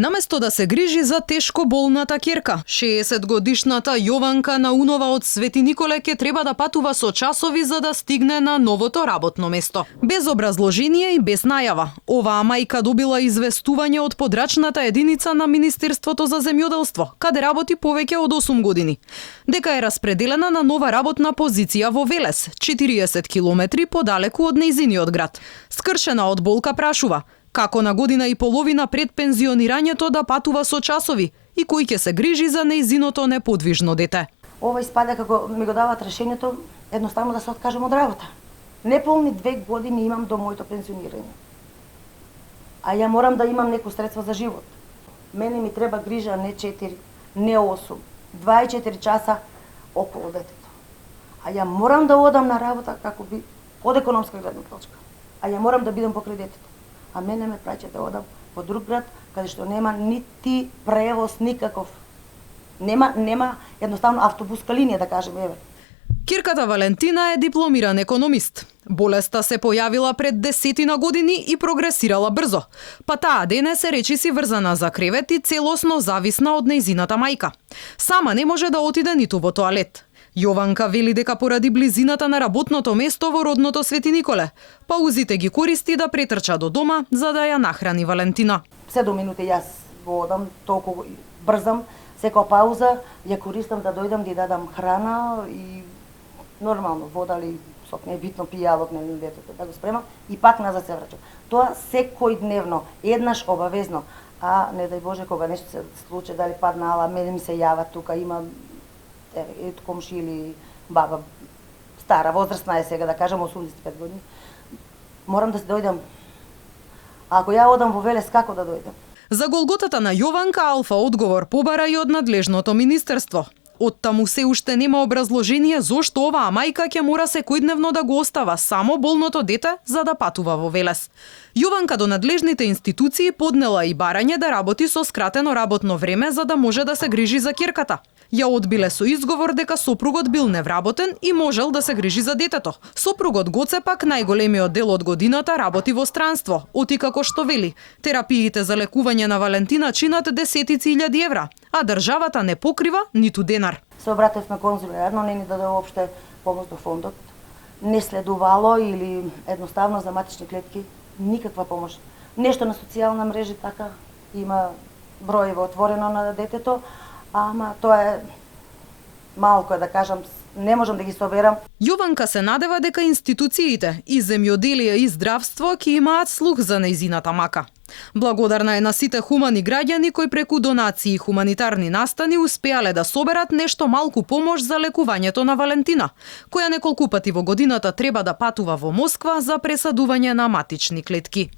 Наместо да се грижи за тешко болната ќерка, 60-годишната Јованка Наунова од Свети Николе ќе треба да патува со часови за да стигне на новото работно место. Без образложение и без најава, оваа мајка добила известување од подрачната единица на Министерството за земјоделство, каде работи повеќе од 8 години, дека е распределена на нова работна позиција во Велес, 40 километри подалеку од нејзиниот град. Скршена од болка прашува како на година и половина пред пензионирањето да патува со часови и кој ќе се грижи за нејзиното неподвижно дете. Ова испада како ми го дават решението едноставно да се откажам од работа. Неполни 2 години имам до моето пензионирање. А ја морам да имам некој средство за живот. Мене ми треба грижа не 4, не 8, 24 часа околу детето. А ја морам да одам на работа како би од економска гледна точка. А ја морам да бидам покрај детето. А мене ме праќа да одам во друг град, каде што нема нити превоз никаков. Нема едноставно автобуска линија, да кажеме, еве. Ќерката Валентина е дипломиран економист. Болеста се појавила пред 10 години и прогресирала брзо. Па таа денес е речиси врзана за кревет и целосно зависна од нејзината мајка. Сама не може да отиде ниту во тоалет. Јованка вели дека поради близината на работното место во родното Свети Николе, паузите ги користи да претрча до дома за да ја нахрани Валентина. 7 минути јас го одам, толку брзам, секоја пауза ја користам да дојдам да ја дадам храна и нормално вода или сок, не е битно пијалок на детето да го спремам и пак назад се враќам. Тоа секојдневно, еднаш обавезно. А не дај Боже кога нешто се случи, дали паднала, мене ми се јава тука, има комши или баба, стара, возрастна е сега, да кажем 85 години, морам да се дојдам. А ако ја одам во Велес, како да дојдам? За голготата на Јованка Алфа одговор побара и од надлежното министерство. Оттаму се уште нема образложение зошто оваа мајка ќе мора секојдневно да го остава само болното дете за да патува во Велес. Јованка до надлежните институции поднела и барање да работи со скратено работно време за да може да се грижи за ќерката. Ја одбиле со изговор дека сопругот бил невработен и можел да се грижи за детето. Сопругот Гоце пак најголемиот дел од годината работи во странство, оти како што вели. Терапиите за лекување на Валентина чинат десетици илјади евра, а државата не покрива ниту денар. Се обратевме конзуларно, не ни даде воопште помош до фондот. Не следувало или едноставно за матични клетки никаква помош. Нешто на социјална мрежа така има броево отворено на детето, ама тоа е малку, да кажам, не можам да ги соберам. Јованка се надева дека институциите и земјоделие и здравство ќе имаат слух за нејзината мака. Благодарна е на сите хумани граѓани кои преку донации и хуманитарни настани успеале да соберат нешто малку помош за лекувањето на Валентина, која неколку пати во годината треба да патува во Москва за пресадување на матични клетки.